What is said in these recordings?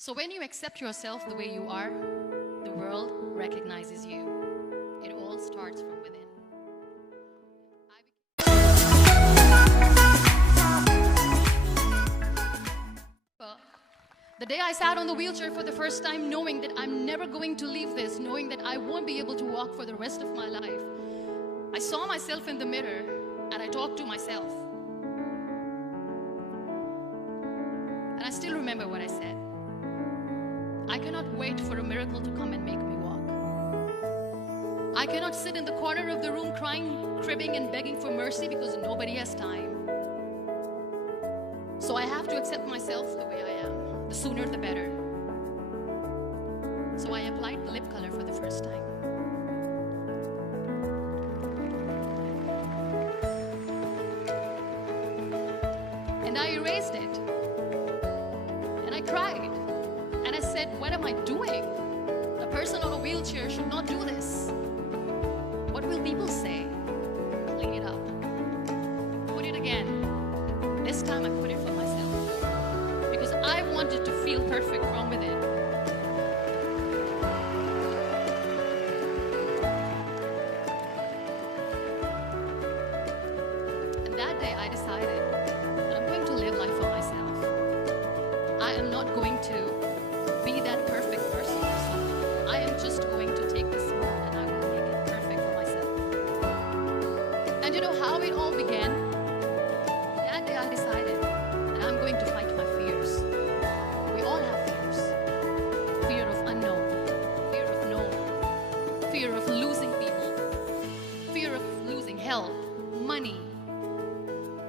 So when you accept yourself the way you are, the world recognizes you. It all starts from within. The day I sat on the wheelchair for the first time, knowing that I'm never going to leave this, knowing that I won't be able to walk for the rest of my life, I saw myself in the mirror and I talked to myself. And I still remember what I said. I cannot wait for a miracle to come and make me walk. I cannot sit in the corner of the room crying, cribbing, and begging for mercy because nobody has time. So I have to accept myself the way I am. The sooner the better. So I applied lip color for the first time. And I erased it. And I cried. And I said, what am I doing? A person on a wheelchair should not do this. What will people say? Clean it up. Put it again. This time I put it for myself. Because I wanted to feel perfect from within. And that day I decided that I'm going to live life for myself. I am not going to be that perfect person for someone. I am just going to take this world and I will make it perfect for myself. And you know how it all began? That day I decided that I'm going to fight my fears. We all have fears. Fear of unknown, fear of known, fear of losing people, fear of losing health, money.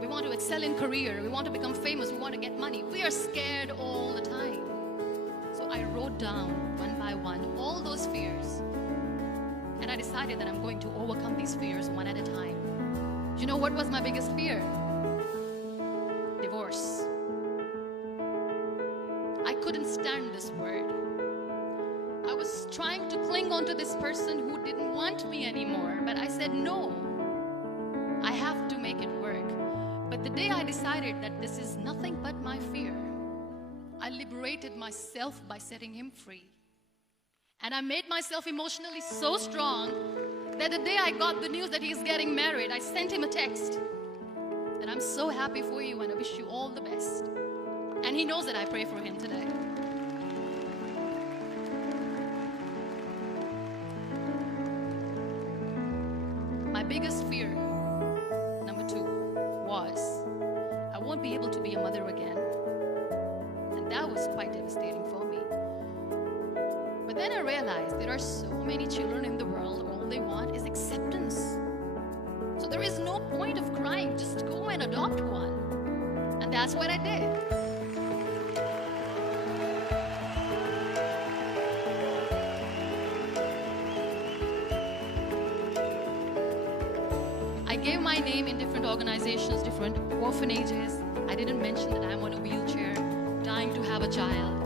We want to excel in career, we want to become famous, we want to get money. We are scared all the time. So I wrote down one by one all those fears. And I decided that I'm going to overcome these fears one at a time. You know what was my biggest fear? Divorce. I couldn't stand this word. I was trying to cling on to this person who didn't want me anymore, but I said no. I have to make it work. But the day I decided that this is nothing but my fear, I liberated myself by setting him free. And I made myself emotionally so strong that the day I got the news that he's getting married, I sent him a text that I'm so happy for you and I wish you all the best. And he knows that I pray for him today. My biggest fear, number 2, was I won't be able to be a mother again. And that was quite devastating for me. But then I realized there are so many children in the world, all they want is acceptance. So there is no point of crying, just go and adopt one. And that's what I did. I gave my name in different organizations, different orphanages. I didn't mention that I'm on a wheelchair, dying to have a child.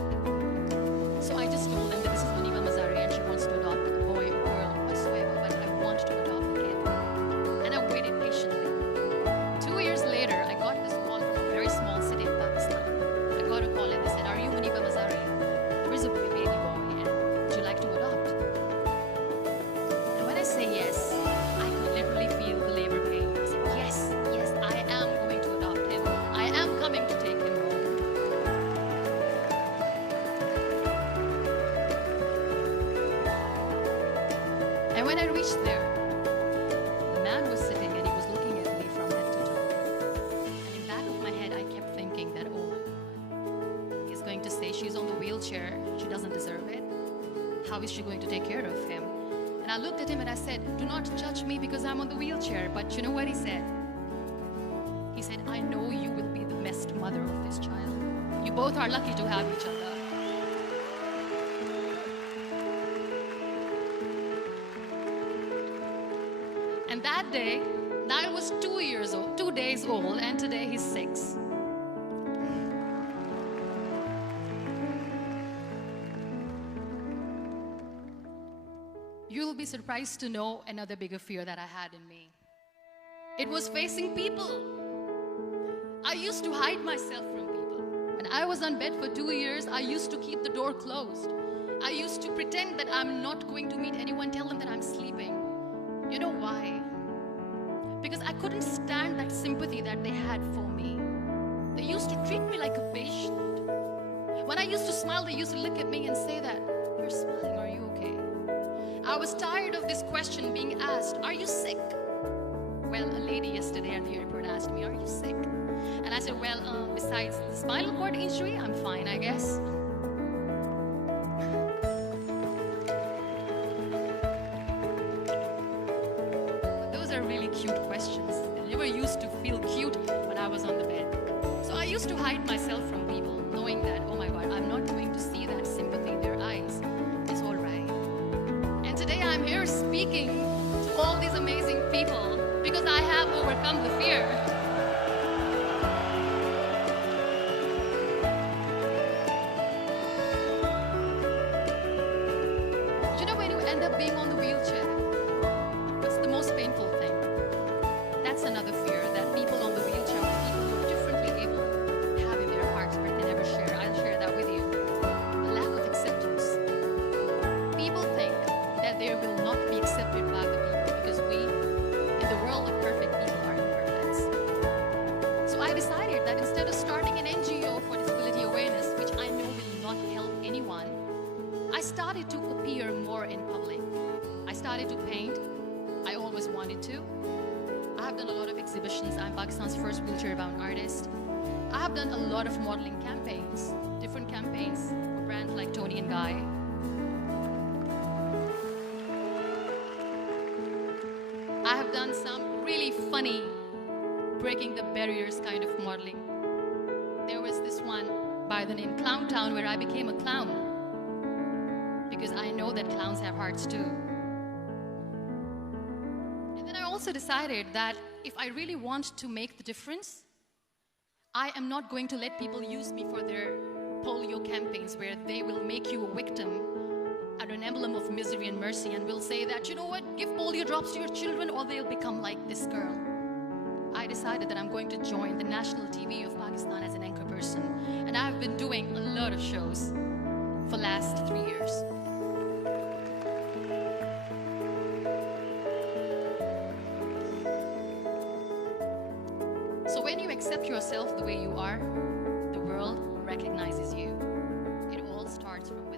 So I just told them that this is Muniba Mazari and she wants to adopt a boy or girl whatsoever, but I want to adopt a kid. And I waited patiently. 2 years later, I got this call from a very small city in Pakistan. I got a call and they said, are you Muniba Mazari? There is a baby boy and would you like to adopt? And when I say yes, I could literally feel the labor pain. I said, yes, yes, I am going to adopt him. I am coming to take him home. And when I reached there, the man was sitting and he was looking at me from head to toe. And in the back of my head, I kept thinking that, oh my God, he's going to say she's on the wheelchair, she doesn't deserve it. How is she going to take care of him? And I looked at him and I said, do not judge me because I'm on the wheelchair. But you know what he said? He said, I know you will be the best mother of this child. You both are lucky to have each other. And that day, Niall was 2 days old, and today he's 6. You'll be surprised to know another bigger fear that I had in me. It was facing people. I used to hide myself from people. When I was on bed for 2 years, I used to keep the door closed. I used to pretend that I'm not going to meet anyone, tell them that I'm sleeping. You know why? Because I couldn't stand that sympathy that they had for me. They used to treat me like a patient. When I used to smile, they used to look at me and say that, "You're smiling, are you okay?" I was tired of this question being asked, "Are you sick?" Well, a lady yesterday at the airport asked me, "Are you sick?" And I said, well, besides the spinal cord injury, I'm fine, I guess. But those are really cute questions. I never used to feel cute when I was on the bed. So I used to hide myself from people, knowing that, oh my God, I'm not going to see that sympathy in their eyes. It's all right. And today I'm here speaking to all these amazing people because I have overcome the fear. You know, when you end up being on the wheelchair, what's the most painful thing? That's another fear that people on the wheelchair or people who are differently able have in their hearts but they never share. I'll share that with you. The lack of acceptance. People think that they will not be accepted by the people because we, in the world of perfect people, are imperfect. So I decided that instead of starting an NGO for disability awareness, which I know will not help anyone, I started to appear more in public. I started to paint. I always wanted to. I have done a lot of exhibitions. I'm Pakistan's first wheelchair-bound artist. I have done a lot of modeling campaigns, different campaigns for brands like Tony and Guy. I have done some really funny, breaking the barriers kind of modeling. There was this one by the name Clown Town where I became a clown. Because I know that clowns have hearts too. And then I also decided that if I really want to make the difference, I am not going to let people use me for their polio campaigns where they will make you a victim and an emblem of misery and mercy and will say that, you know what, give polio drops to your children or they'll become like this girl. I decided that I'm going to join the national TV of Pakistan as an anchor person. And I've been doing a lot of shows for the last 3 years. So when you accept yourself the way you are, the world recognizes you. It all starts from